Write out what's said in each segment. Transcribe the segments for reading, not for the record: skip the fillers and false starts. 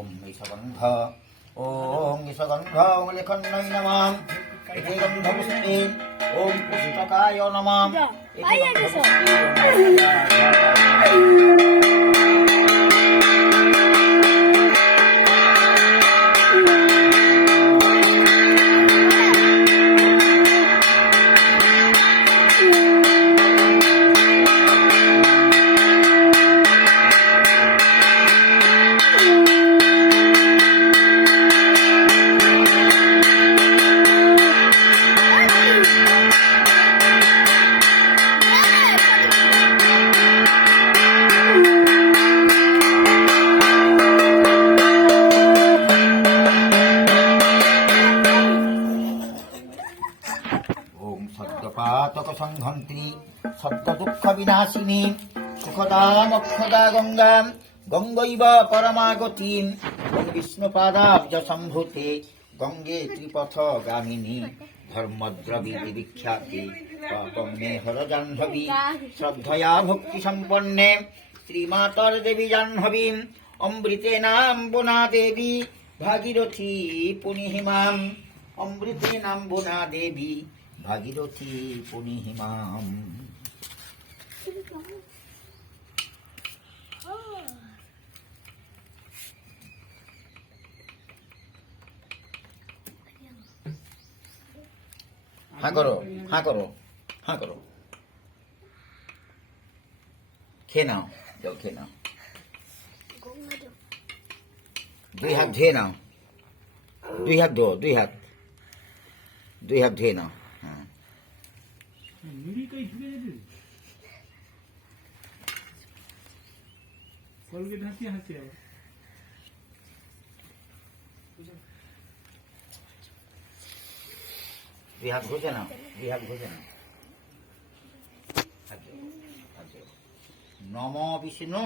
ওম নিশগন্ধ ওম নিশগন্ধ লেখন্নৈ নমঃ এতে গন্ধপুষ্পে ওম পুস্তকায় নমঃ এতে সংহন্ত্রী শব্দ দুঃখ বিনাশিনী সুখদা মোক্ষদা গঙ্গা গঙ্গৈব পরমাগতি বিষ্ণুপাদাব্জ সম্ভূতে গঙ্গে ত্রিপথ গামিনী ধর্মদ্রবিধি বিখ্যাতি পাপং মে হর জাহ্নবী শ্রদ্ধয়া ভক্তি সম্পন্নে শ্রীমাতর দেবী জাহ্নবী অমৃতে নাম্বুনা দেবী ভাগীরথী পুনিহিমাম অমৃতে নাম্বুনা দেবী ভাগীরথী পুনিহিমাম। হ্যাঁ করো, হ্যাঁ করো, হ্যাঁ করো, খেয়ে নাও, যাও খেয়ে নাও, দুই হাত ধুয়ে নাও, দুই হাত ধো, দুই হাত, দুই হাত ধুয়ে নাও। দুই হাত ঘষে নাও, দুই হাত ঘষে নাও। নম বিষ্ণু,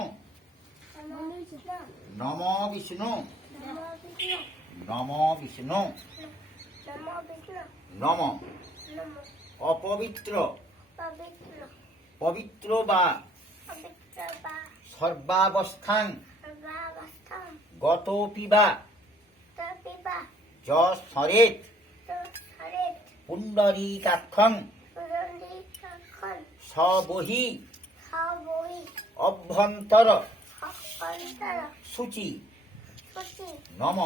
নম বিষ্ণু, নম বিষ্ণু, নম অপবিত্র পবিত্র বা সর্বাবস্থান গত পিবা যরেত পুণ্ডরীকাক্ষং সবহি অভ্যন্তর সূচি নম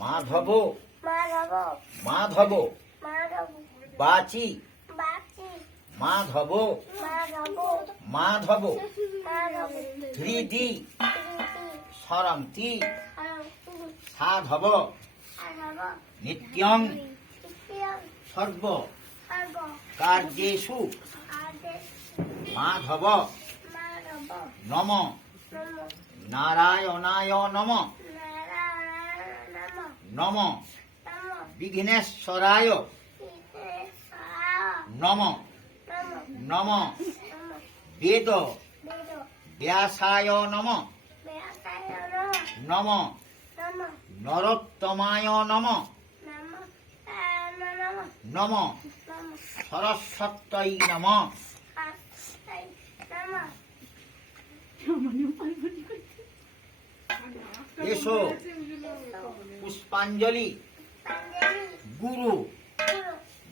মাধব মাধব বাচি মাধব মাধব হৃদি সরন্তি সাধব নিত্যং সর্ব কার্যেষু মাধব নম নারায়ণায় নম নম বিঘ্নেশ্বরায় নম নম বেদ ব্যাসায় নম নম নরোত্তমায় নম নম সরস্বত্যৈ নম। এসো পুষ্পাঞ্জলি গুরু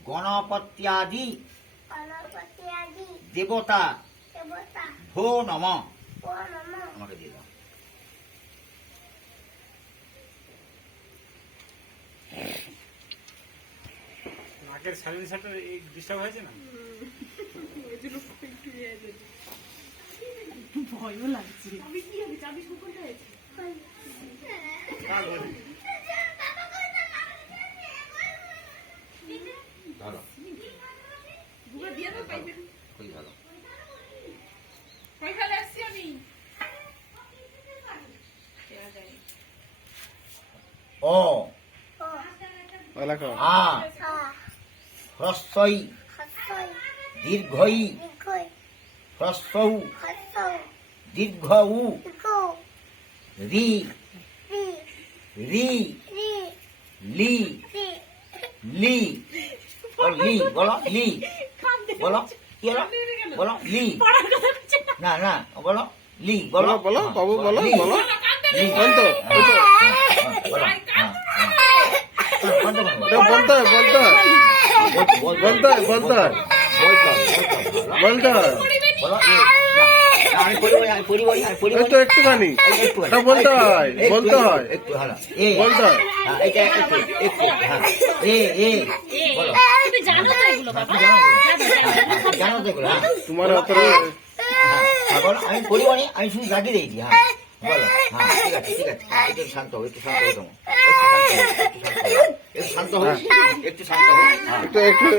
গণপত্যাদি দেবতা ভো নম। আমাকে দিয়ে দাও। নাকের সাইলেন্সারটা এই ডিস্টার্ব হয়েছে না? ভয়ও লাগছে। চাবি কি হবে? চাবি কোনটা হয়েছে? ধরো বুকা দিয়ে দাও পাইবে। কই ধরো। কই খালে আসছি আমি। ও লেখো আ হ্রস্বই দীর্ঘই হ্রস্বউ দীর্ঘ উ রি রি লি লি লি বলো লি বলো কি হলো বলো লি না না বলো লি বলো বলো বাবু বলো লি বলো বলতো বলো হ্যাঁ বন্ধ করো বলতে হয় বলতে হয় বলতে হয় বলতে হয় বলতে হয় বলো আমি পড়ি বলি একটু একটুখানি এটা বলতে হয় বলতে হয় একটু হ্যাঁ এ বলতে হয় হ্যাঁ এটা একটু একটু হ্যাঁ এ বলো তুমি জানো তো এগুলো বাবা জানো তো এগুলো হ্যাঁ তোমার অত হ্যাঁ বলো আমি পড়ি বলি আমি শুধু লাগিয়ে দিয়েছি হ্যাঁ বলো হ্যাঁ ঠিক আছে একটু শান্ত হও একটু শান্ত হও একটু শান্ত হও একটু শান্ত হও একটু শান্ত হও হ্যাঁ একটু একটু